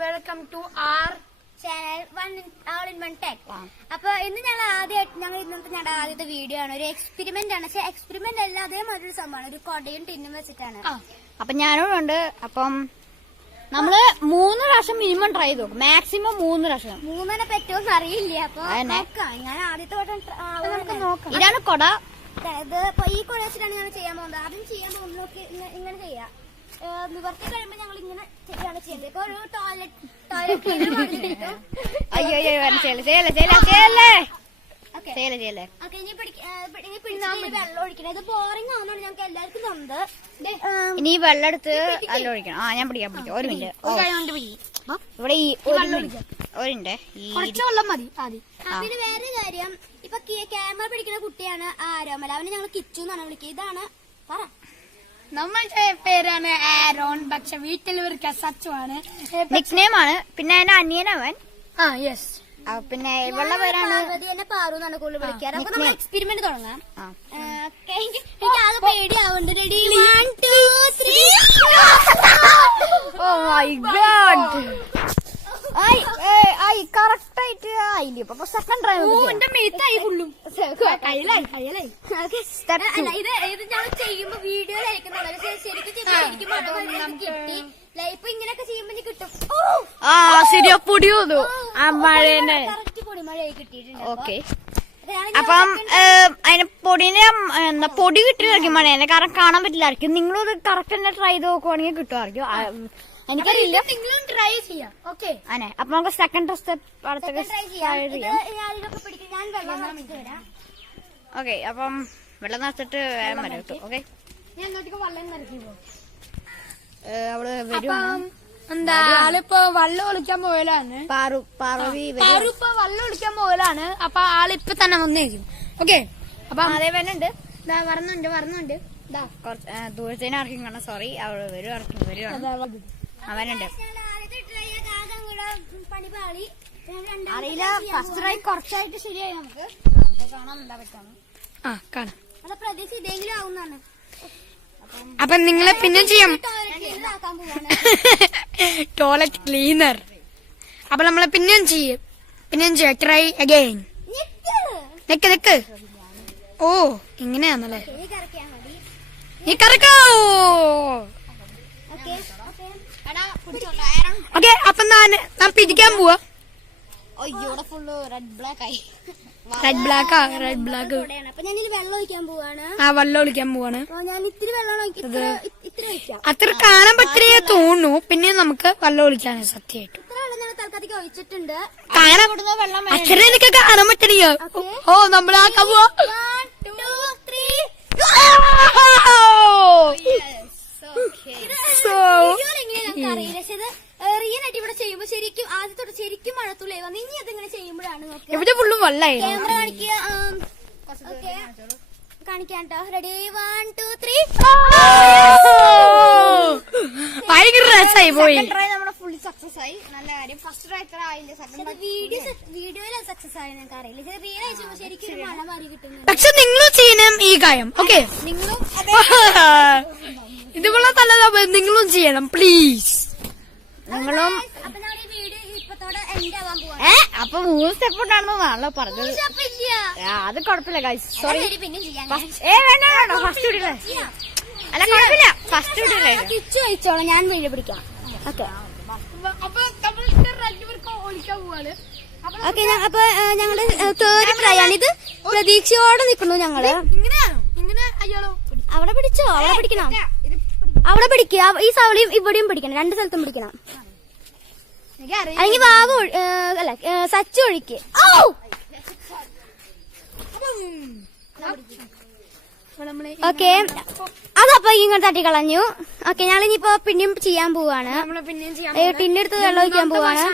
Welcome to our channel all in one tech. അപ്പൊ ഇന്ന് ഇന്നത്തെ ഞങ്ങളുടെ ആദ്യത്തെ വീഡിയോ ആണ്. ഒരു എക്സ്പെരിമെന്റ് ആണ്. പക്ഷെ എക്സ്പെരിമെന്റ് അല്ല, അതേമാതിരി ഒരു സംഭവമാണ്. ഒരു കൊടയും ടിന്നും വെച്ചിട്ടാണ്. അപ്പൊ ഞാനും ഉണ്ട്. അപ്പം നമ്മള് 3 പ്രാവശ്യം മിനിമം ട്രൈ ചെയ്തു. മാക്സിമം 3 പ്രാവശ്യം. 3 പറ്റുമോന്ന് അറിയില്ല. അപ്പൊ ഞാൻ ആദ്യത്തെ വട്ടം നോക്കാം. ഇതാണ് കൊട. ഇത് ഈ കൊട വെച്ചിട്ടാണ് ഞാൻ ചെയ്യാൻ പോകുന്നത്. ആദ്യം ചെയ്യാൻ പോകുന്നത് ഇങ്ങനെ ചെയ്യാം. നിവർത്തി കഴിയുമ്പോ ഞങ്ങൾ ഇങ്ങനെ ചെയ്യാണ് ചെയ്യുന്നത്. ഇപ്പൊ ഒരു ടോയ്ലറ്റ് അയ്യോ വെള്ളം ഒഴിക്കണം. ഇത് ബോറിംഗ് ആവുന്നതാണ് ഞങ്ങൾക്ക് എല്ലാവർക്കും തന്നത്. ഇനി വെള്ളം എടുത്ത് വെള്ളം ഒഴിക്കണം. ഞാൻ പിടിക്കാം. ഒരു മിനിറ്റ്. ഇവിടെ ഈ ഒരു മിനിറ്റ് വെള്ളം മതി ആദ്യം. പിന്നെ വേറെ കാര്യം, ഇപ്പൊ ക്യാമറ പിടിക്കുന്ന കുട്ടിയാണ് ആരോമല. അവനെ ഞങ്ങൾ കിച്ചു എന്നാണ് വിളിക്കുക. ഇതാണ് പറ. നമ്മളുടെ പേരാണ് ആരോൺ. പക്ഷെ വീട്ടിൽ ഇവർക്ക് സച്ചുവാണ് നിക്നെയിം ആണ്. പിന്നെ എന്റെ അനിയനവൻ. പിന്നെ ഇവളുടെ പേരാണ് പാറു എന്നാണ് കൂടുതൽ വിളിക്കാറ്. അപ്പൊ നമ്മൾ എക്സ്പെരിമെന്റ് തുടങ്ങാം. എനിക്ക് അത് പേടിയാവുന്നുണ്ട്. Ready 1 2 3. Oh my god. Correct ആയിട്ട് ആയില്ലേ? അപ്പൊ സെക്കൻഡ് ട്രൈ എന്റെ മേത്തായി ഫുള്ളും ഇത് ഞാൻ ചെയ്യുമ്പോ വീഡിയോയിലായിരിക്കും ശരിക്കും കിട്ടി. ലൈഫ് ഇങ്ങനെയൊക്കെ ചെയ്യുമ്പോ കിട്ടും. ശരിയാ പൊടിയോന്നു ആ മഴേനെ കറക്റ്റ് പൊടിമഴയായി കിട്ടിയിട്ടുണ്ട്. ഓക്കെ. അപ്പം അതിന് പൊടി കിട്ടിയായിരിക്കും മഴേനെ. കാരണം കാണാൻ പറ്റില്ലായിരിക്കും. നിങ്ങളത് കറക്റ്റ് തന്നെ ട്രൈ ചെയ്ത് നോക്കുവാണെങ്കിൽ കിട്ടുമായിരിക്കും. എനിക്കറിയില്ല. നിങ്ങളും ട്രൈ ചെയ്യാം. ഓക്കെ. അതെ. അപ്പൊ നമുക്ക് സെക്കൻഡ് സ്റ്റെപ്പ് ട്രൈ ചെയ്യാം. ഓക്കെ. അപ്പം വെള്ളം നിറച്ചിട്ട് വരാം കേട്ടോ. ഓക്കെ. ഞാൻ അങ്ങോട്ടേക്ക് വെള്ളം നിറയ്ക്കുമ്പോ അവള് വരും. എന്താ ആളിപ്പോ വെള്ളം ഒളിക്കാൻ പോയലാണ്. ഇപ്പൊ വെള്ളം ഒളിക്കാൻ പോയലാണ്. അപ്പൊ ആളിപ്പൊ തന്നെ വന്നേക്കും. ഓക്കെ. അപ്പൊ അതേ വേനുണ്ട്. വരുന്നുണ്ട്. കുറച്ച് ദൂരത്തേനെ ഇറക്കും കാണാം. സോറി. അവള് വരും. അവനുണ്ട്. അറിയില്ല. ഫസ്റ്റ് ട്രൈ കുറച്ചായിട്ട് ശരിയായി. നമുക്ക് കാണാം എന്താ പറ്റാണ്. കാണാം. അത് പ്രതീക്ഷ ഇതെങ്കിലും ആവുന്നതാണ്. അപ്പൊ നിങ്ങളെ പിന്നെ ചെയ്യാം ടോയ്ലറ്റ് ക്ലീനർ. അപ്പൊ നമ്മളെ പിന്നെയും ചെയ്യാം. Try again. നിക്ക്. ഓ ഇങ്ങനെയാണല്ലേ? നീ കറക്കോ. ഓക്കെ. അപ്പൊ ഞാൻ പിടിക്കാൻ പോവാ. ഫുള്ള് റെഡ് ബ്ലാക്ക് ആയി. Red black. അപ്പൊ ഞാൻ വെള്ളം ഒഴിക്കാൻ പോവാണ്. വെള്ളം ഒഴിക്കാൻ പോവാണ്. ഞാൻ ഇത്തിരി വെള്ളം ഇത്തിരി ഒഴിക്കാം. അത്ര കാണാൻ പറ്റിയേ തോന്നുന്നു. പിന്നെ നമുക്ക് വെള്ളം ഒഴിക്കാണ്. സത്യമായിട്ടും ഇത്ര വെള്ളം ഞാൻ തൽക്കാലത്തേക്ക് ഒഴിച്ചിട്ടുണ്ട്. അത്ര എനിക്ക് കാണാൻ പറ്റില്ല. ഓ നമ്മളാക്കാൻ പോവാ. 1 2 3. അറിയില്ല. പക്ഷെ ഇത് റിയൽ ആയിട്ട് ഇവിടെ ചെയ്യുമ്പോ ശരിക്കും ആദ്യത്തോട്ട് ശരിക്കും മഴത്തുള്ളേ വന്ന്. ഇനി അതെങ്ങനെ ചെയ്യുമ്പോഴാണ് ഇവിടെ ഫുള്ളും വെള്ളമായി. ക്യാമറ കാണിക്കാൻ കേട്ടോ. റെഡി 1 2 3. ഭയങ്കര രസമായി പോയി. നമ്മുടെ ഫുള്ളി സക്സസ് ആയി. നല്ല കാര്യം. ഫസ്റ്റ് ട്രൈ ഇത്ര ആയില്ല. വീഡിയോയിൽ സക്സസ് ആയി ഞങ്ങൾക്ക് അറിയില്ല. റിയൽ ആയിട്ട് ശരിക്കും ഒരു മഴ മാറി കിട്ടുന്നു. പക്ഷെ നിങ്ങളും ചെയ്യണം ഈ കാര്യം. ഓക്കെ. നിങ്ങളും ഇതുപോലെ നല്ല നിങ്ങളും ചെയ്യണം പ്ലീസ്. നിങ്ങളും. അപ്പൊ 3 സ്റ്റെപ്പ് ഉണ്ടാണെന്നാണല്ലോ പറഞ്ഞത്. അത് കുഴപ്പമില്ല ഗൈസ്. സോറി. വേണ്ട ഫസ്റ്റ് വിടില്ലേ? അല്ല കുഴപ്പമില്ല. ഫസ്റ്റ് വിടില്ലേ? കിച്ചു കഴിച്ചോളാം. ഞാൻ വീഡിയോ പിടിക്കാം. ഓക്കെ. അപ്പൊ ഞങ്ങള് തേർഡ് ട്രൈ ആണ്. ഇത് പ്രതീക്ഷയോടെ നിൽക്കുന്നു ഞങ്ങള്. അവിടെ പിടിച്ചോ. അവിടെ പിടിക്കണം. അവിടെ പിടിക്കുക. ഈ സവളിയും ഇവിടെയും പിടിക്കണം. 2 സ്ഥലത്തും പിടിക്കണം. അല്ലെങ്കിൽ വാവ് അല്ല സച്ചു ഒഴിക്ക്. ഓക്കെ. അതപ്പൊ ഇങ്ങനെ തട്ടിക്കളഞ്ഞു. ഓക്കെ. ഞങ്ങളിനിപ്പോ പിന്നെയും ചെയ്യാൻ പോവാണ്. ടിന്നെടുത്ത് വെള്ളം ഒഴിക്കാൻ പോവാണ്.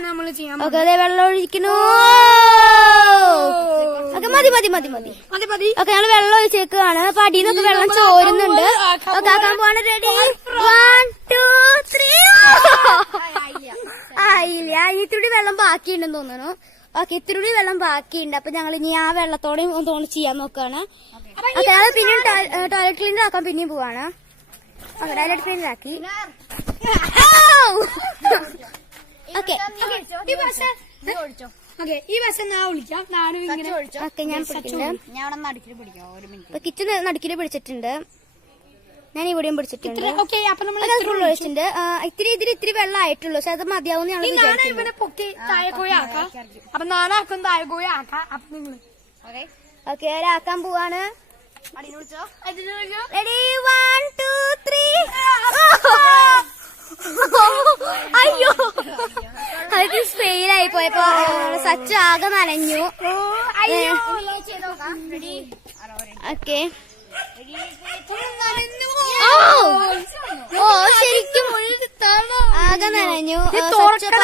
ഓക്കെ. അതെ വെള്ളം ഒഴിക്കുന്നു. ഓക്കെ. മതി. ഓക്കെ. ഞങ്ങള് വെള്ളം ഒഴിച്ചേക്കാണ്. അപ്പൊ അടിയിന്നൊക്കെ വെള്ളം ചോരുന്നുണ്ട്. ഓക്കെ. ആക്കാൻ പോവാണ്. റെഡി 1 2 3. ആയില്ല. ഇത്തിരി വെള്ളം ബാക്കിയുണ്ടെന്ന് തോന്നുന്നു. ഓക്കെ, ഇത്തിരി കൂടി വെള്ളം ബാക്കിയുണ്ട്. അപ്പൊ ഞങ്ങൾ ഇനി ആ വെള്ളത്തോടെയും ഒന്ന് ചെയ്യാൻ നോക്കുകയാണ്. ഓക്കെ, അത് പിന്നെയും ടോയ്ലറ്റ് ക്ലീനർ ആക്കാൻ പിന്നെയും പോവാണ്. ഓക്കെ, ടോയ്ലറ്റ് ക്ലീനർ ആക്കി. ഓക്കെ, ഈ വശം ഞാൻ വിളിക്കാം. നാനും ഇങ്ങനെ ഓക്കെ, ഞാൻ പിടിക്കുന്നുണ്ട്. കിച്ചൺ നടുക്കില് പിടിച്ചിട്ടുണ്ട്. ഞാൻ ഇവിടെയും പിടിച്ചിട്ടുണ്ട്. ഓക്കെ. അപ്പൊ നമ്മൾ ഫുൾ ഒഴിച്ചിട്ടുണ്ട്. ഇത്തിരി വെള്ളം ആയിട്ടുള്ളൂ. പക്ഷെ അത് മതിയാവും ഞങ്ങൾ വിചാരിക്കുന്നു. ഇവിടെ പൊക്കി താഴെ പോയി ആക്കാം. അപ്പൊ നാനാക്കും താഴെ പോയി ആക്കാം. അപ്പൊ നിങ്ങള് ഓക്കെ, ഒരാക്കാൻ പോവാണ്. റെഡി, 1 2 3. അയ്യോ, അത് ഫെയിലായി പോയപ്പോ സച്ച് ആകെ നനഞ്ഞു. ഓക്കെ, ഓ ശരിക്കും ആകെ നനഞ്ഞു.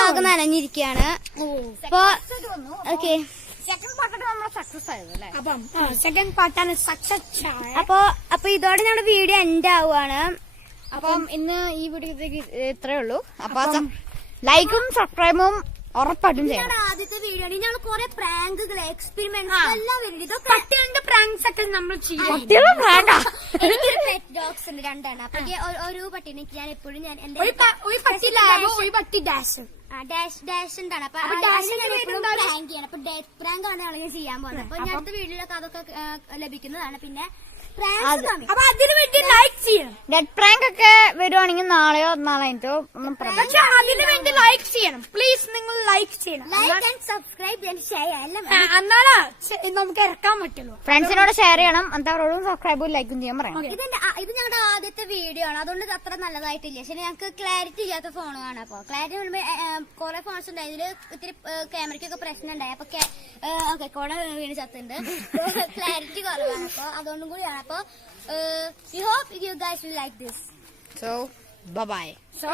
ആകെ നനഞ്ഞിരിക്കാണ്. അപ്പൊ ഓക്കെ, അപ്പം സെക്കൻഡ് പാർട്ടാണ് സക്സസ്. അപ്പൊ ഇതോടെ ഞങ്ങളുടെ വീഡിയോ എൻഡ് ആവുകയാണ്. അപ്പം ഇന്ന് ഈ വീഡിയോത്തേക്ക് ഇത്രേ ഉള്ളൂ. അപ്പൊ ലൈക്കും സബ്സ്ക്രൈബും ഉറപ്പായിട്ടും ചെയ്യണം. ഞങ്ങളുടെ ആദ്യത്തെ വീഡിയോ ആണ്. ഞങ്ങൾ കുറെ പ്രാങ്കുകൾ, എക്സ്പെരിമെന്റ് എല്ലാം വരുന്നുണ്ട്. ഇതൊക്കെ പട്ടികളുടെ പ്രാങ്ക്സ് ഒക്കെ നമ്മൾ ചെയ്യും. എനിക്കൊരു പെറ്റ് ഡോഗ്സ് ഉണ്ട്, 2 എണ്ണം. അപ്പൊ ഒരു പട്ടീനെ ഞാൻ എപ്പോഴും ഞാൻ എന്റെ ഒരു പട്ടി ലാബ്, ഒരു പട്ടി ഡാഷ്. ഡാഷ് ഉണ്ടാണ്. അപ്പൊ പ്രാങ്ക് ചെയ്യണം. അപ്പൊ ഡെത്ത് പ്രാങ്ക് ആണ് ഞങ്ങൾ ചെയ്യാൻ പോകുന്നത്. അപ്പൊ ഞാൻ അടുത്ത വീഡിയോയിലൊക്കെ അതൊക്കെ ലഭിക്കുന്നതാണ്. പിന്നെ അപ്പൊ അതിനു വേണ്ടി ലൈക്ക് ചെയ്യണം. ഡെഡ് പ്രാങ്ക് ഒക്കെ വരുവാണെങ്കിൽ നാളെയോ നാളെയോ ഒന്നും പക്ഷെ അതിനു വേണ്ടി ലൈക്ക് ചെയ്യണം. പ്ലീസ് നിങ്ങൾ ലൈക്ക് ചെയ്യണം. Like and subscribe and share എല്ലാം എന്നാലാ നമുക്ക് ഇറക്കാൻ പറ്റുള്ളൂ. ഫ്രണ്ട്സിനോട് ഷെയർ ചെയ്യണം. എന്തായാലും സബ്സ്ക്രൈബും ലൈക്കും ചെയ്യാൻ പറയാം. ഇത് ഞങ്ങളുടെ ആദ്യത്തെ വീഡിയോ ആണ്. അതുകൊണ്ട് ഇത് അത്ര നല്ലതായിട്ടില്ല. പക്ഷെ ഞങ്ങൾക്ക് ക്ലാരിറ്റി ഇല്ലാത്ത ഫോണാണ്. അപ്പൊ ക്ലാരിറ്റി കുറെ ഫോൺസ് ഉണ്ട്. ഇതില് ഇത്തിരി ക്യാമറയ്ക്കൊക്കെ പ്രശ്നം ഉണ്ടായി. അപ്പൊ ഓക്കെ, കോട വീണ് ചത്തുണ്ട്. ക്ലാരിറ്റി കുറവാണ്. അപ്പൊ അതുകൊണ്ടും കൂടിയാണ്. അപ്പൊ we hope you guys will like this. So bye bye. So